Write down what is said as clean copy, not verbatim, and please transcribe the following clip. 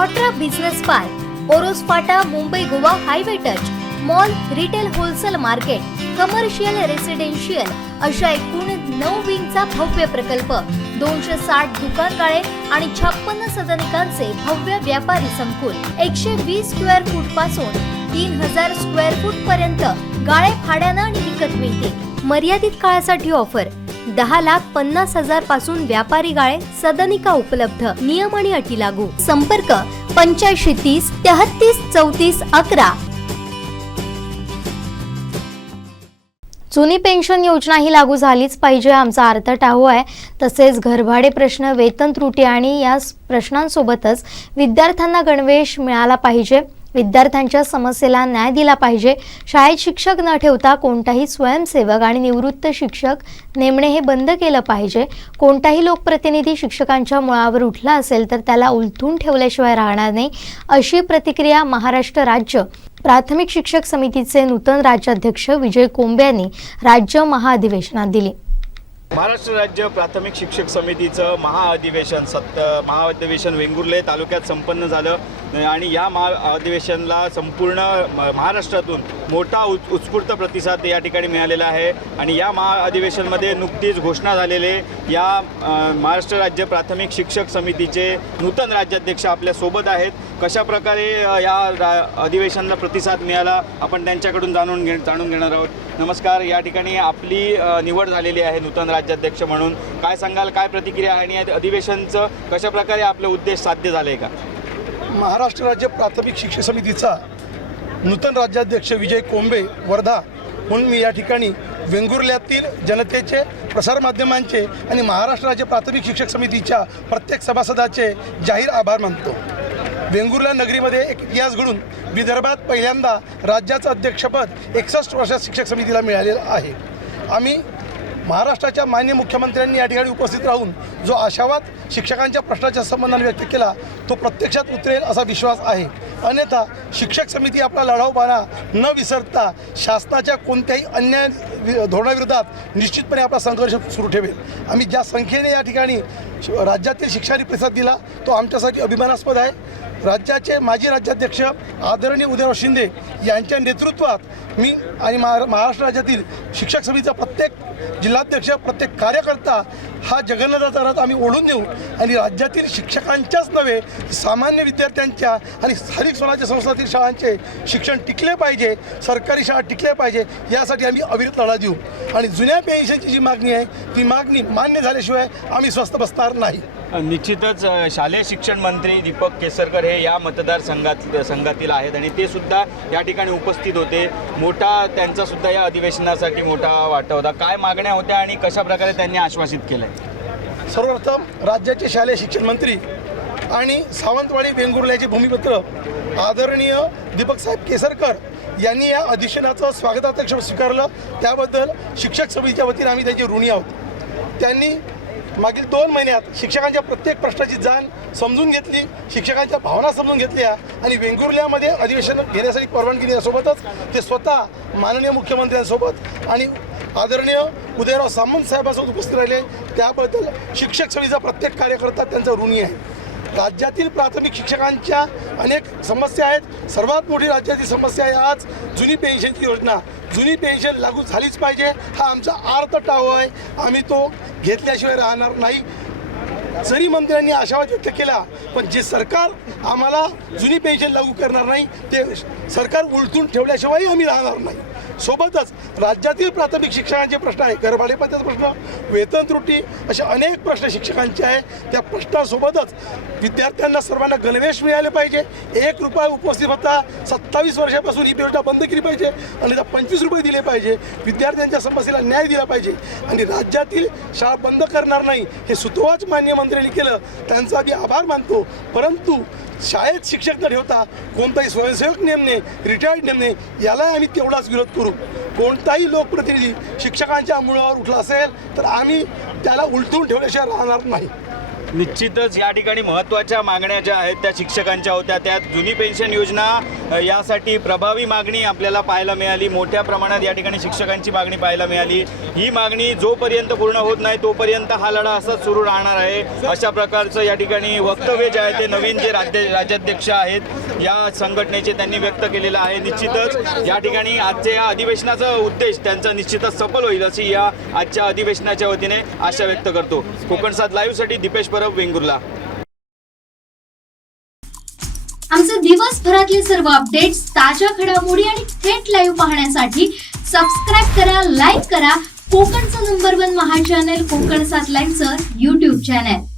ऑट्रा business park, Oros फाटा, Mumbai Goa highway touch, mall, retail wholesale market, commercial residential अशा एकूण 9 विंगचा भव्य प्रकल्प, 260 दुकानगाळे आणि 56 सदनिकांचे भव्य व्यापारी संकुल, 120 स्क्वेअर फूट पासून 3000 स्क्वेअर फूट पर्यंत गाळे भाड्यानं आणि विकत मिळतील। मर्यादित काळासाठी ऑफर, 10,50,000 पासून व्यापारी गाळे, सदनिका उपलब्ध, नियम आणि अटी लागू। संपर्क 8530 33 34 11। जुनी पेन्शन योजना ही लागू झालीच पाहिजे आमचा अर्थ टाहू आहे। तसेच घरभाडे प्रश्न, वेतन त्रुटी आणि या प्रश्नांसोबतच विद्यार्थ्यांना गणवेश मिळाला पाहिजे, विद्यार्थ्यांच्या समस्येला न्याय दिला पाहिजे। शाळेत शिक्षक न ठेवता कोणताही स्वयंसेवक आणि निवृत्त शिक्षक नेमणे हे बंद केलं पाहिजे। कोणताही लोकप्रतिनिधी शिक्षकांच्या मुळावर उठला असेल तर त्याला उलथून ठेवल्याशिवाय राहणार नाही, अशी प्रतिक्रिया महाराष्ट्र राज्य प्राथमिक शिक्षक समितीचे नूतन राज्याध्यक्ष विजय कोंबे यांनी राज्य महाअधिवेशनात दिली। महाराष्ट्र राज्य प्राथमिक शिक्षक समितीचं महाअधिवेशन वेंगुर्ले तालुक्यात संपन्न झालं आणि या महाअधिवेशनाला संपूर्ण महाराष्ट्रातून मोठा उत्स्फूर्त प्रतिसाद या ठिकाणी मिळालेला आहे। आणि या महाअधिवेशनामध्ये नुकतीच घोषणा झालेले या महाराष्ट्र राज्य प्राथमिक शिक्षक समितीचे नूतन राज्याध्यक्ष आपल्या सोबत आहेत। कशा प्रकारे या अधिवेशनाला प्रतिसाद मिळाला आपण त्यांच्याकडून जाणून घेणार आहोत। नमस्कार, या ठिकाणी आपली निवड झालेली आहे नूतन राज्याध्यक्ष म्हणून, काय सांगाल, काय प्रतिक्रिया आहे आणि या अधिवेशनाचं कशा प्रकारे आपले उद्देश साध्य झाले का? महाराष्ट्र राज्य प्राथमिक शिक्षक समितीचा नूतन राज्याध्यक्ष विजय कोंबे वर्धा म्हणून मी या ठिकाणी वेंगुर्ल्यातील जनतेचे, प्रसारमाध्यमांचे आणि महाराष्ट्र राज्य प्राथमिक शिक्षक समितीच्या प्रत्येक सभासदाचे जाहीर आभार मानतो। वेंगुर्ला नगरीमध्ये एक इतिहास घडून विदर्भात पहिल्यांदा राज्याचं अध्यक्षपद 61 वर्षात शिक्षक समितीला मिळालेलं आहे। आम्ही महाराष्ट्राच्या माननीय मुख्यमंत्र्यांनी या ठिकाणी उपस्थित राहून जो आशावाद शिक्षकांच्या प्रश्नाच्या संबंधाने व्यक्त केला तो प्रत्यक्षात उतरेल असा विश्वास आहे। अन्यथा शिक्षक समिती आपला लढाऊपणा न विसरता शासनाच्या कोणत्याही अन्याय धोरणाविरोधात निश्चितपणे आपला संघर्ष सुरू ठेवेल। आम्ही ज्या संख्येने या ठिकाणी राज्यातील शिक्षकांनी प्रतिसाद दिला तो आमच्यासाठी अभिमानास्पद आहे। राज्याचे माजी राज्याध्यक्ष आदरणीय उदयनराव शिंदे यांच्या नेतृत्वात मी आणि महाराष्ट्र राज्यातील शिक्षक समितीचा प्रत्येक जिल्हाध्यक्ष, प्रत्येक कार्यकर्ता हा जगन्नाथाचा रथ आम्ही ओढून देऊ आणि राज्यातील शिक्षकांच्याच नव्हे सामान्य विद्यार्थ्यांच्या आणि स्थानिक स्वराज्य संस्थातील शाळांचे शिक्षण टिकले पाहिजे, सरकारी शाळा टिकल्या पाहिजे यासाठी आम्ही अविरत लढा देऊ। आणि जुन्या पेन्शनची जी मागणी आहे ती मागणी मान्य झाल्याशिवाय आम्ही स्वस्थ बसणार नाही। निश्चितच शालेय शिक्षण मंत्री दीपक केसरकर हे या मतदारसंघातील आहेत आणि ते सुद्धा या ठिकाणी उपस्थित होते। मोठा त्यांचा सुद्धा या अधिवेशनासाठी मोठा वाटा होता। काय मागण्या होत्या आणि कशा प्रकारे त्यांनी आश्वासित केलं? सर्वप्रथम राज्याचे शालेय शिक्षण मंत्री आणि सावंतवाडी वेंगुर्ल्याचे भूमिपुत्र आदरणीय दीपक साहेब केसरकर यांनी या अधिवेशनाचं स्वागताध्यक्ष स्वीकारलं, त्याबद्दल शिक्षक समितीच्या वतीने आम्ही त्यांचे ऋणी आहोत। त्यांनी मागील 2 महिन्यात शिक्षकांच्या प्रत्येक प्रश्नाची जाण समजून घेतली, शिक्षकांच्या भावना समजून घेतल्या आणि वेंगुर्ल्यामध्ये अधिवेशन घेण्यासाठी परवानगी देण्यासोबतच ते स्वतः माननीय मुख्यमंत्र्यांसोबत आणि आदरणीय उदयनराव सामंत साहेबांसोबत उपस्थित राहिले, त्याबद्दल शिक्षक समितीचा प्रत्येक कार्यकर्ता त्यांचा ऋणी आहे। राज्यातील प्राथमिक शिक्षकांच्या अनेक समस्या आहेत। सर्वात मोठी राज्याची समस्या आहे आज जुनी पेन्शनची योजना। जुनी पेन्शन लागू झालीच पाहिजे हा आमचा अर्थ टाहो आहे। आम्ही तो घेतल्याशिवाय राहणार नाही। जरी मंत्र्यांनी आशावाद व्यक्त केला पण जे सरकार आम्हाला जुनी पेन्शन लागू करणार नाही ते सरकार उलटून ठेवल्याशिवाय आम्ही राहणार नाही। सोबतच राज्यातील प्राथमिक शिक्षकांचे प्रश्न आहे, घरभाडेपट्ट्याचा प्रश्न, वेतन त्रुटी, असे अनेक प्रश्न शिक्षकांचे आहे। त्या प्रश्नासोबतच विद्यार्थ्यांना सर्वांना गणवेश मिळाले पाहिजे। 1 रुपया उपस्थित भत्ता 27 वर्षापासून ही योजना बंद केली पाहिजे आणि 25 रुपये दिले पाहिजे। विद्यार्थ्यांच्या समस्येला न्याय दिला पाहिजे आणि राज्यातील शाळा बंद करणार नाही हे सुतोवाच मान्य मंत्र्यांनी केलं, त्यांचा आम्ही आभार मानतो। परंतु शाळेत शिक्षक न ठेवता कोणताही स्वयंसेवक नेमणे, रिटायर्ड नेमणे याला आम्ही तेवढाच विरोध करू। कोणताही लोकप्रतिनिधी शिक्षकांच्या मुळावर उठला असेल तर आम्ही त्याला उलटून ठेवल्याशिवाय राहणार नाही। निश्चितच या ठिकाणी महत्त्वाच्या मागण्या ज्या आहेत त्या शिक्षकांच्या होत्या. त्यात जुनी पेन्शन योजना यासाठी प्रभावी मागणी आपल्याला पाहायला मिळाली. मोठ्या प्रमाणात या ठिकाणी शिक्षकांची मागणी पाहायला मिळाली. ही मागणी जोपर्यंत पूर्ण होत नाही तोपर्यंत हा लढा असाच सुरू राहणार आहे, अशा प्रकारचं या ठिकाणी वक्तव्य जे आहे ते नवीन जे राज्याध्यक्ष आहेत या संघटनेचे त्यांनी व्यक्त केलेलं आहे. निश्चितच या ठिकाणी आजच्या या अधिवेशनाचा उद्देश त्यांचा निश्चितच सफल होईल अशी या आजच्या अधिवेशनाच्या वतीने आशा व्यक्त करतो. कोकण 7 लाईव्हसाठी दीपेश परब, वेंगुर्ला. आमचे दिवसभरातले सर्व अपडेट्स, ताज्या घडामोडी आणि थेट लाईव्ह पाहण्यासाठी सबस्क्राईब करा, लाईक करा कोकणचं नंबर 1 महा चॅनल कोकण 7 लाईव्हचं YouTube चॅनल.